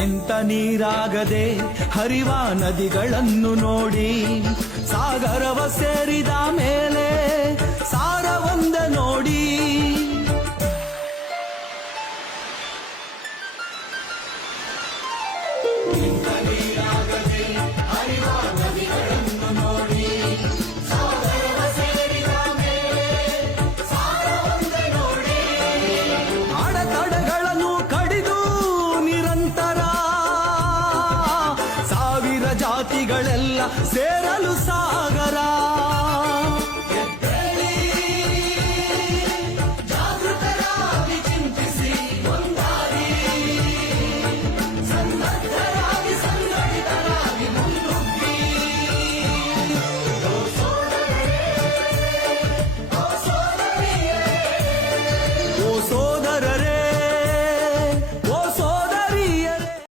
ನಿಂತ ನೀರಾಗದೆ ಹರಿವ ನದಿಗಳನ್ನು ನೋಡಿ, ಸಾಗರವ ಸೇರಿದ ಮೇಲೆ ಸಾರವೊಂದ ನೋಡಿ. ನಿಂತ ನೀರಾಗದೆ ಹರಿವ ನದಿಗಳನ್ನು ನೋಡಿ, ಸಾಗರವ ಸೇರಿದ ಮೇಲೆ ಸಾರವೊಂದ ನೋಡಿ. ಅಡೆತಡೆಗಳನ್ನು ಕಡಿದು ನಿರಂತರ ಸಾವಿರ ಜಾತಿಗಳೆಲ್ಲ ಸೇರಲು ಸಾಗರ.